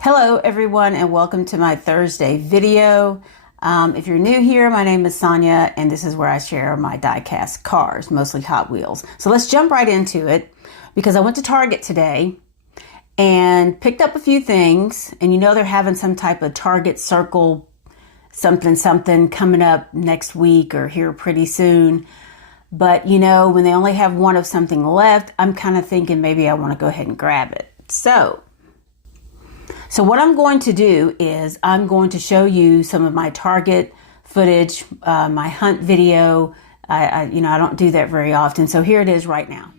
Hello everyone and welcome to my Thursday video. If you're new here, my name is Sonia and this is where I share my Diecast cars, mostly Hot Wheels. So let's jump right into it because I went to Target today and picked up a few things, and you know they're having some type of Target Circle something coming up next week or here pretty soon. But you know, when they only have one of something left, I'm kind of thinking maybe I want to go ahead and grab it. So what I'm going to do is I'm going to show you some of my Target footage, my hunt video. I don't do that very often. So here it is right now.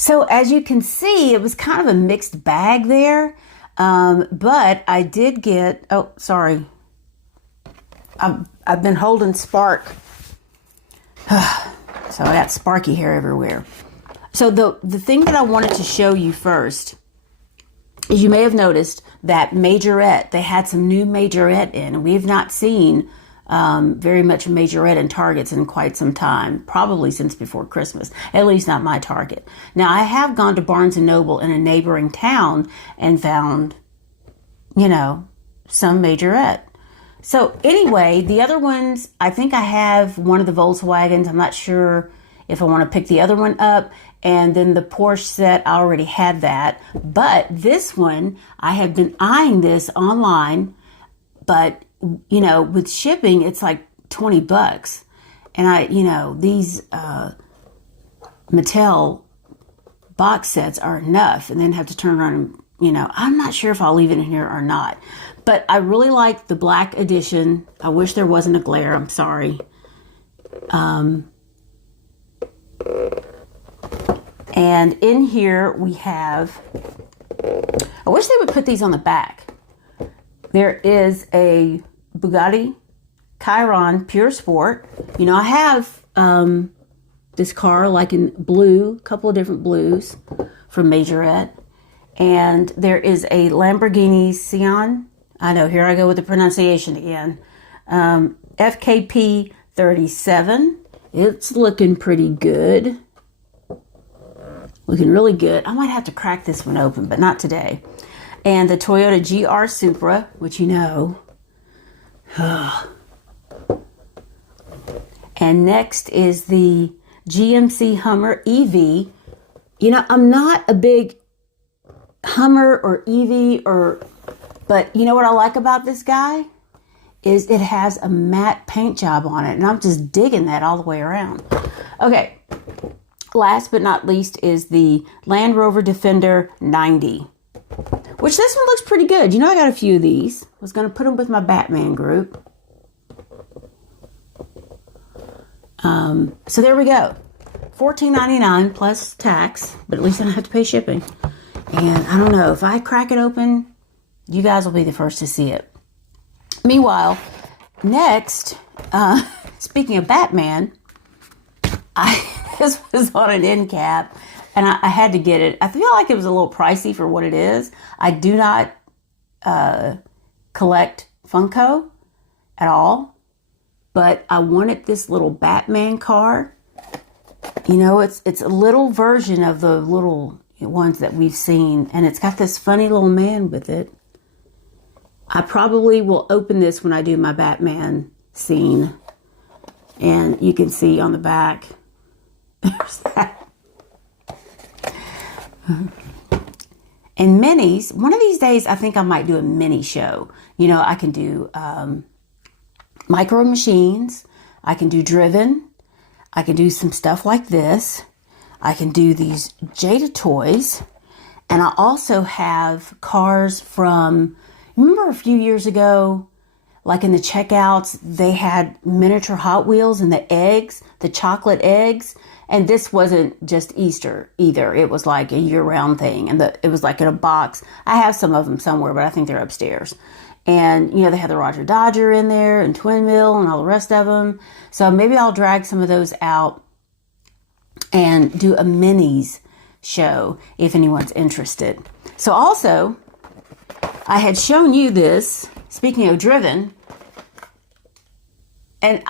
So as you can see, it was kind of a mixed bag there, but I did get, oh, sorry. I've been holding Spark, so I got Sparky hair everywhere. So the thing that I wanted to show you first is you may have noticed that majorette, they had some new majorette in, and we've not seen very much majorette in Targets in quite some time, probably since before Christmas, at least not my Target. Now, I have gone to Barnes & Noble in a neighboring town and found, you know, some majorette. So anyway, the other ones, I think I have one of the Volkswagens. I'm not sure if I want to pick the other one up. And then the Porsche set, I already had that. But this one, I have been eyeing this online. But, you know, with shipping, it's like $20. And these Mattel box sets are enough. And then have to turn around and, I'm not sure if I'll leave it in here or not. But I really like the black edition. I wish there wasn't a glare. I'm sorry. And in here we have, I wish they would put these on the back. There is a Bugatti Chiron Pure Sport. I have this car like in blue, a couple of different blues from Majorette. And there is a Lamborghini Sian. I know, here I go with the pronunciation again. FKP 37. It's looking pretty good. Looking really good. I might have to crack this one open, but not today. And the Toyota GR Supra, which And next is the GMC Hummer EV. I'm not a big Hummer or EV but you know what I like about this guy? Is it has a matte paint job on it. And I'm just digging that all the way around. Okay. Last but not least is the Land Rover Defender 90. Which this one looks pretty good. I got a few of these. I was going to put them with my Batman group. So there we go. $14.99 plus tax. But at least I don't have to pay shipping. And I don't know. If I crack it open, you guys will be the first to see it. Meanwhile, next, speaking of Batman, this was on an end cap, and I had to get it. I feel like it was a little pricey for what it is. I do not collect Funko at all, but I wanted this little Batman car. It's a little version of the little ones that we've seen, and it's got this funny little man with it. I probably will open this when I do my Batman scene. And you can see on the back, there's that. And minis, one of these days, I think I might do a mini show. I can do Micro Machines. I can do Driven. I can do some stuff like this. I can do these Jada toys. And I also have cars from... Remember a few years ago, like in the checkouts, they had miniature Hot Wheels and the eggs, the chocolate eggs. And this wasn't just Easter either. It was like a year-round thing. And it was like in a box. I have some of them somewhere, but I think they're upstairs. And, they had the Roger Dodger in there and Twin Mill and all the rest of them. So maybe I'll drag some of those out and do a minis show if anyone's interested. So also... I had shown you this, speaking of Driven, and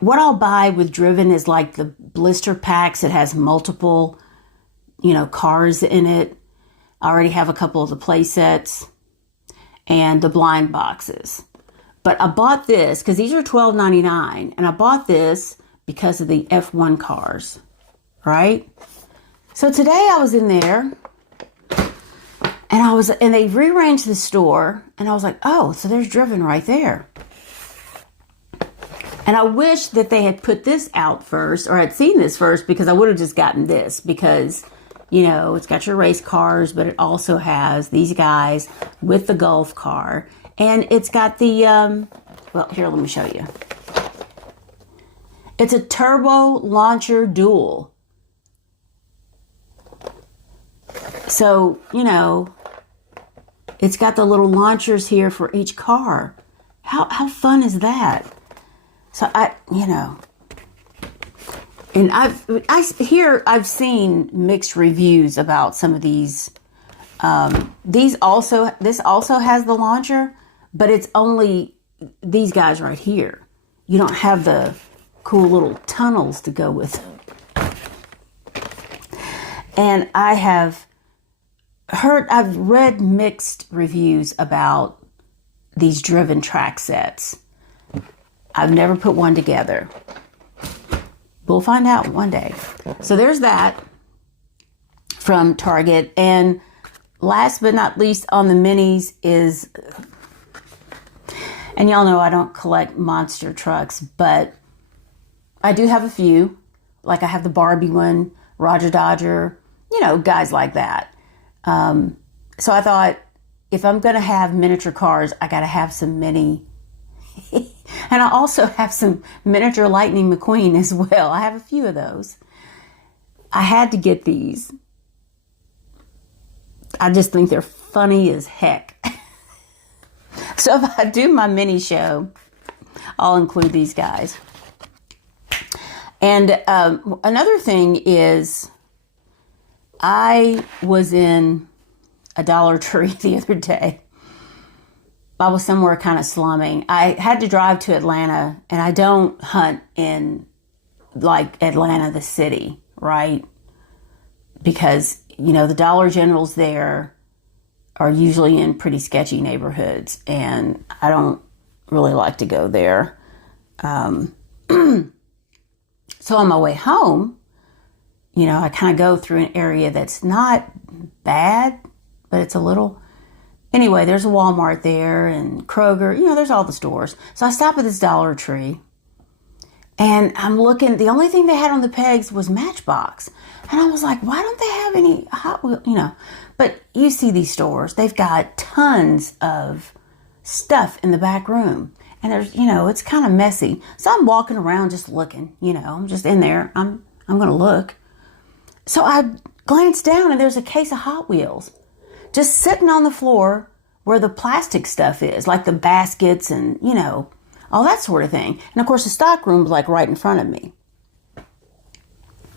what I'll buy with Driven is like the blister packs. It has multiple, cars in it. I already have a couple of the play sets and the blind boxes. But I bought this because these are $12.99, and I bought this because of the F1 cars, right? So today I was in there. And they rearranged the store, and I was like, oh, so there's Driven right there. And I wish that they had put this out first, or I'd seen this first, because I would have just gotten this, because, it's got your race cars, but it also has these guys with the Golf car. And it's got the, well, here, let me show you. It's a turbo launcher dual. So, it's got the little launchers here for each car. How fun is that? So and I've seen mixed reviews about some of these. This also has the launcher, but it's only these guys right here. You don't have the cool little tunnels to go with it. And I have I've read mixed reviews about these driven track sets. I've never put one together. We'll find out one day. So there's that from Target. And last but not least on the minis is, and y'all know I don't collect monster trucks, but I do have a few. Like I have the Barbie one, Roger Dodger, guys like that. So I thought, if I'm going to have miniature cars, I got to have some mini. And I also have some miniature Lightning McQueen as well. I have a few of those. I had to get these. I just think they're funny as heck. So if I do my mini show, I'll include these guys. And another thing is, I was in a Dollar Tree the other day. I was somewhere kind of slumming. I had to drive to Atlanta, and I don't hunt in like Atlanta, the city, right? Because, the Dollar Generals there are usually in pretty sketchy neighborhoods, and I don't really like to go there. So on my way home, I kind of go through an area that's not bad, but it's a little... Anyway, there's a Walmart there and Kroger. There's all the stores. So I stop at this Dollar Tree, and I'm looking. The only thing they had on the pegs was Matchbox. And I was like, why don't they have any Hot Wheels? But you see these stores. They've got tons of stuff in the back room. And there's, it's kind of messy. So I'm walking around just looking, I'm just in there. I'm going to look. So I glanced down, and there's a case of Hot Wheels just sitting on the floor where the plastic stuff is, like the baskets and, all that sort of thing. And of course, the stock room was like right in front of me.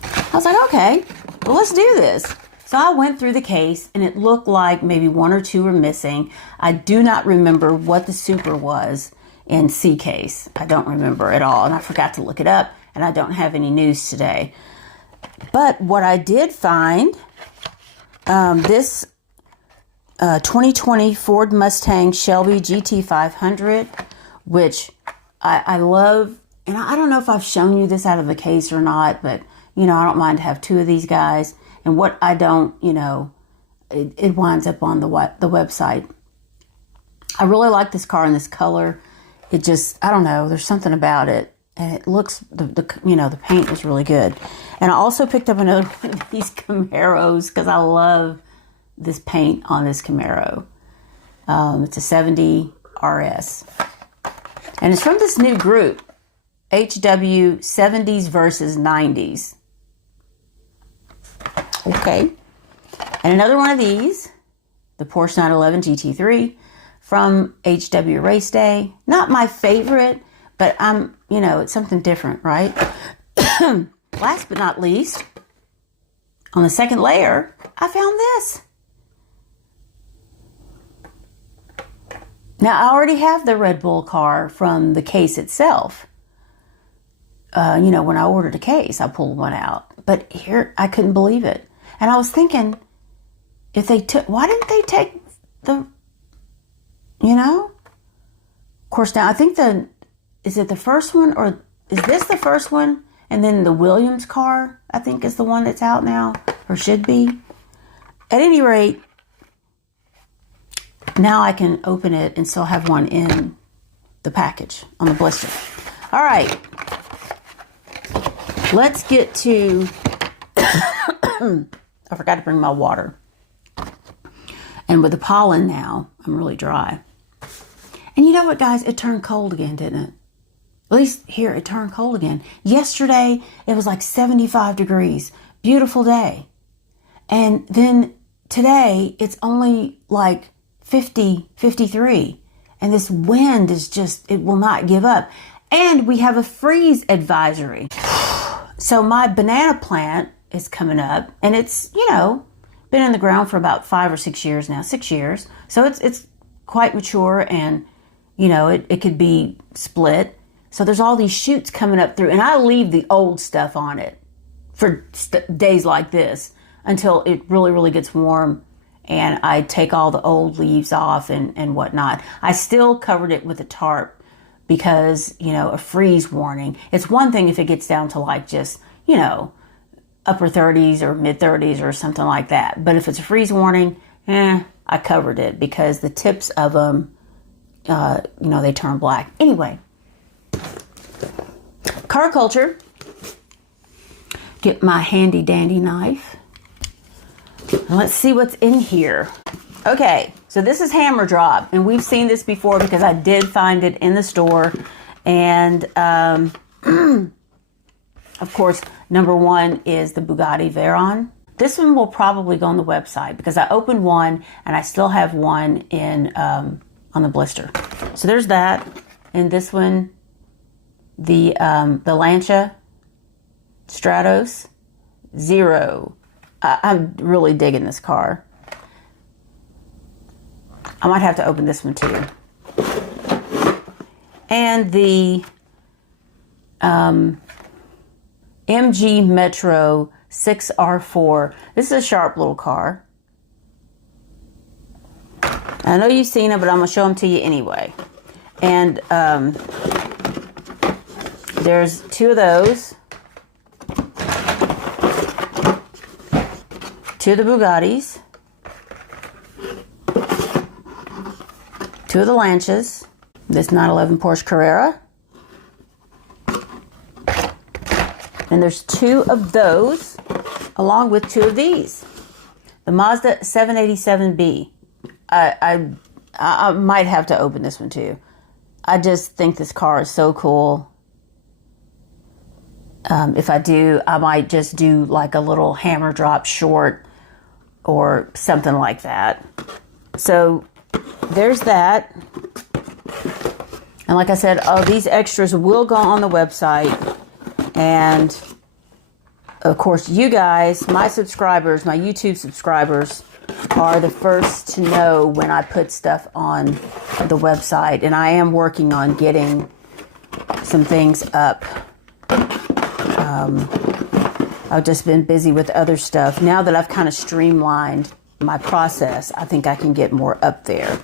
I was like, okay, well, let's do this. So I went through the case, and it looked like maybe one or two were missing. I do not remember what the super was in C case. I don't remember at all, and I forgot to look it up, and I don't have any news today. But what I did find, this 2020 Ford Mustang Shelby GT500, which I love. And I don't know if I've shown you this out of a case or not, but, I don't mind to have two of these guys. And what I don't, it winds up on the website. I really like this car in this color. It just, I don't know, there's something about it. And it looks, the paint is really good. And I also picked up another one of these Camaros because I love this paint on this Camaro. It's a 70 RS. And it's from this new group, HW 70s versus 90s. Okay. And another one of these, the Porsche 911 GT3 from HW Race Day. Not my favorite, but it's something different, right? Last but not least, on the second layer, I found this. Now, I already have the Red Bull car from the case itself. When I ordered a case, I pulled one out. But here, I couldn't believe it. And I was thinking, why didn't they take the, Of course, now, I think is it the first one, or is this the first one? And then the Williams car, I think, is the one that's out now, or should be. At any rate, now I can open it and still have one in the package on the blister. All right. Let's get to... I forgot to bring my water. And with the pollen now, I'm really dry. And you know what, guys? It turned cold again, didn't it? At least here, it turned cold again. Yesterday, it was like 75 degrees. Beautiful day. And then today, it's only like 50, 53. And this wind is just, it will not give up. And we have a freeze advisory. So my banana plant is coming up, and it's, been in the ground for about 5 or 6 years now, 6 years. So it's quite mature, and, it could be split. So there's all these shoots coming up through, and I leave the old stuff on it for days like this until it really, really gets warm. and I take all the old leaves off and whatnot. I still covered it with a tarp because, you know, a freeze warning. It's one thing if it gets down to like just, you know, upper 30s or mid 30s or something like that. But if it's a freeze warning, I covered it because the tips of them, you know, they turn black. Anyway, car culture. Get my handy dandy knife. And let's see what's in here. Okay, so this is Hammer Drop, and we've seen this before because I did find it in the store. And of course, number one is the Bugatti Veyron. This one will probably go on the website because I opened one and I still have one in on the blister. So there's that. And this one, the Lancia Stratos Zero. I'm really digging this car. I might have to open this one too. And the MG Metro 6R4. This is a sharp little car. I know you've seen it, but I'm going to show them to you anyway. And there's two of those. Two of the Bugattis. Two of the Lancias. This 911 Porsche Carrera. And there's two of those, along with two of these. The Mazda 787B. I might have to open this one too. I just think this car is so cool. If I do, I might just do like a little Hammer Drop short or something like that. So there's that. And like I said, these extras will go on the website. And of course, you guys, my subscribers, my YouTube subscribers, are the first to know when I put stuff on the website. And I am working on getting some things up. I've just been busy with other stuff. Now that I've kind of streamlined my process, I think I can get more up there.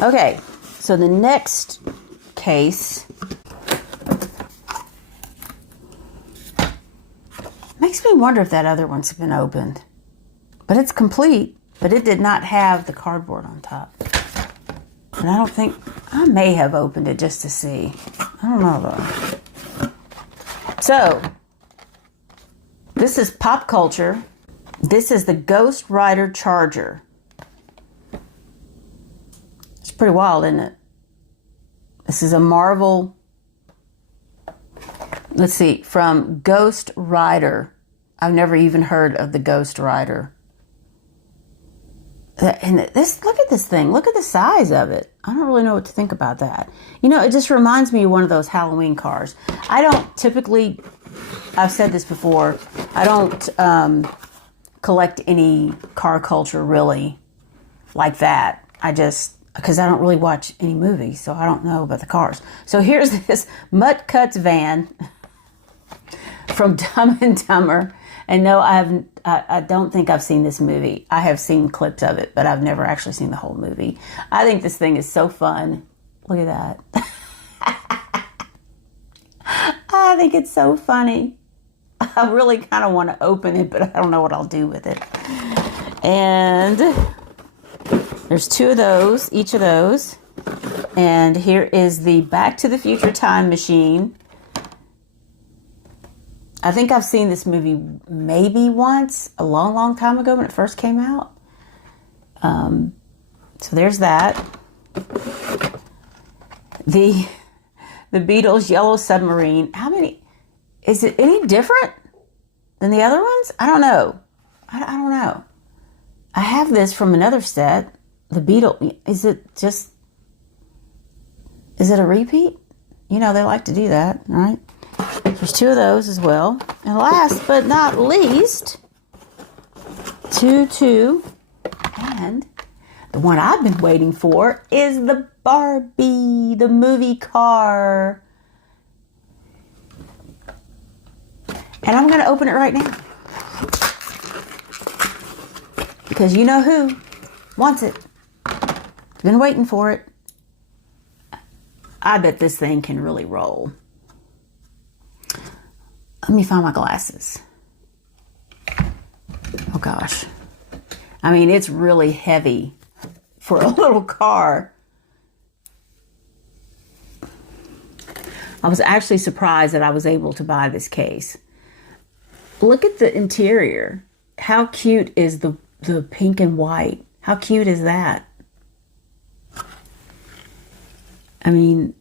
Okay, so the next case makes me wonder if that other one's been opened. But it's complete, but it did not have the cardboard on top. And I don't think, I may have opened it just to see. I don't know though. So, this is pop culture. This is the Ghost Rider Charger. It's pretty wild, isn't it? This is a Marvel, let's see, from Ghost Rider. I've never even heard of the Ghost Rider. And this, look at this thing. Look at the size of it. I don't really know what to think about that. You know, it just reminds me of one of those Halloween cars. I don't typically, I've said this before, I don't collect any car culture really like that. I just, because I don't really watch any movies, so I don't know about the cars. So here's this Mutt Cuts van from Dumb and Dumber. And no, I don't think I've seen this movie. I have seen clips of it, but I've never actually seen the whole movie. I think this thing is so fun. Look at that. I think it's so funny. I really kind of want to open it, but I don't know what I'll do with it. And there's two of those, each of those. And here is the Back to the Future time machine. I think I've seen this movie maybe once, a long, long time ago when it first came out. So there's that. The Beatles Yellow Submarine. How many? Is it any different than the other ones? I don't know. I don't know. I have this from another set. The Beatles. Is it a repeat? You know, they like to do that, right? There's two of those as well. And last but not least, two. And the one I've been waiting for is the Barbie, the movie car. And I'm going to open it right now. Because you know who? Wants it. Been waiting for it. I bet this thing can really roll. Let me find my glasses. Oh gosh. I mean, it's really heavy for a little car. I was actually surprised that I was able to buy this case. Look at the interior. How cute is the pink and white? How cute is that? I mean,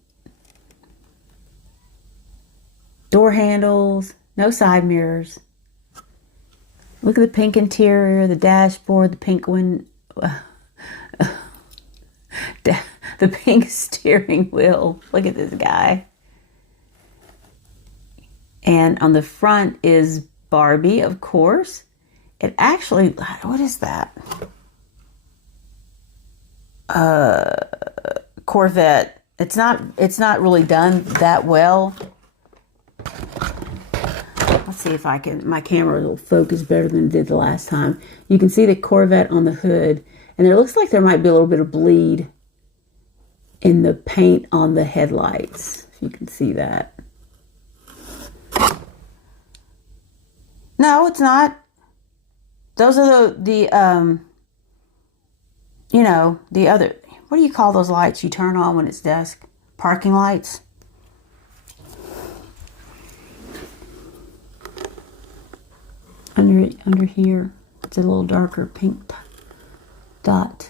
door handles, no side mirrors. Look at the pink interior, the dashboard, the pink the pink steering wheel. Look at this guy. And on the front is Barbie, of course. It actually, what is that? Corvette. It's not really done that well. Let's see if my camera will focus better than it did the last time. You can see the Corvette on the hood, and it looks like there might be a little bit of bleed in the paint on the headlights. If you can see that. No, it's not. Those are the other, what do you call those lights you turn on when it's dusk? Parking lights? Under here, it's a little darker pink dot.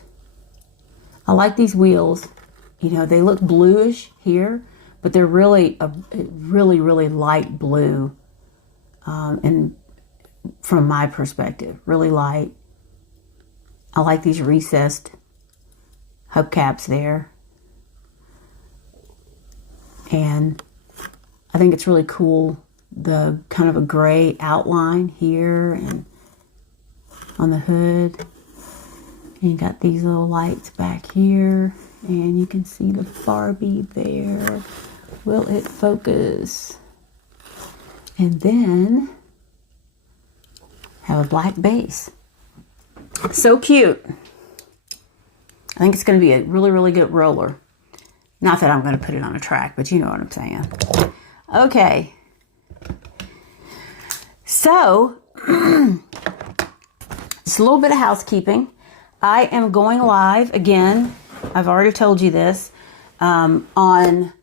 I like these wheels. You know, they look bluish here, but they're really really light blue. And from my perspective, really light. I like these recessed hubcaps there. And I think it's really cool, the kind of a gray outline here and on the hood. And you got these little lights back here, and you can see the Barbie there. Will it focus? And then have a black base. So cute. I think it's going to be a really, really good roller. Not that I'm going to put it on a track, but you know what I'm saying. Okay. So, just a little bit of housekeeping. I am going live again. I've already told you this. On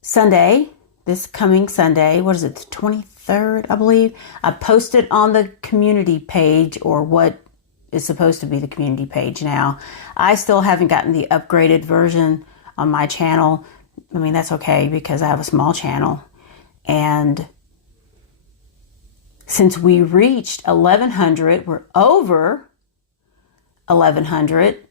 Sunday, this coming Sunday, what is it, the 23rd, I believe. I posted on the community page, or what is supposed to be the community page now. I still haven't gotten the upgraded version on my channel. I mean, that's okay because I have a small channel. And since we reached 1,100, we're over 1,100,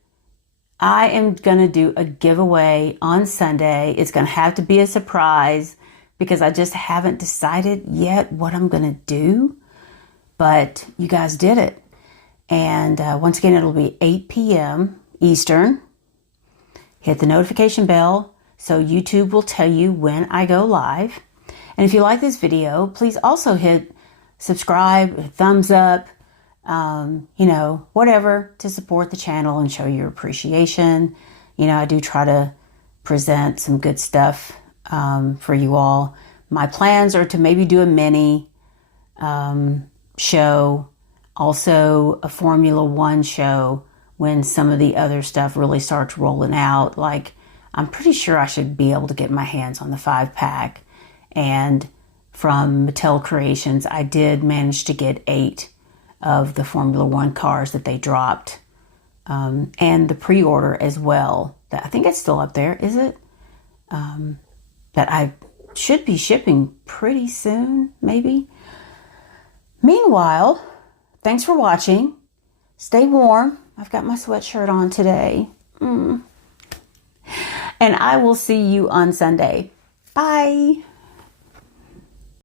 I am going to do a giveaway on Sunday. It's going to have to be a surprise because I just haven't decided yet what I'm going to do. But you guys did it. And once again, it'll be 8 p.m. Eastern. Hit the notification bell so YouTube will tell you when I go live. And if you like this video, please also hit subscribe, thumbs up, whatever to support the channel and show your appreciation. You know, I do try to present some good stuff for you all. My plans are to maybe do a mini show, also a Formula One show when some of the other stuff really starts rolling out. Like, I'm pretty sure I should be able to get my hands on the 5-pack. And from Mattel Creations, I did manage to get 8 of the Formula One cars that they dropped. And the pre-order as well. I think it's still up there, is it? That I should be shipping pretty soon, maybe. Meanwhile, thanks for watching. Stay warm. I've got my sweatshirt on today. And I will see you on Sunday. Bye.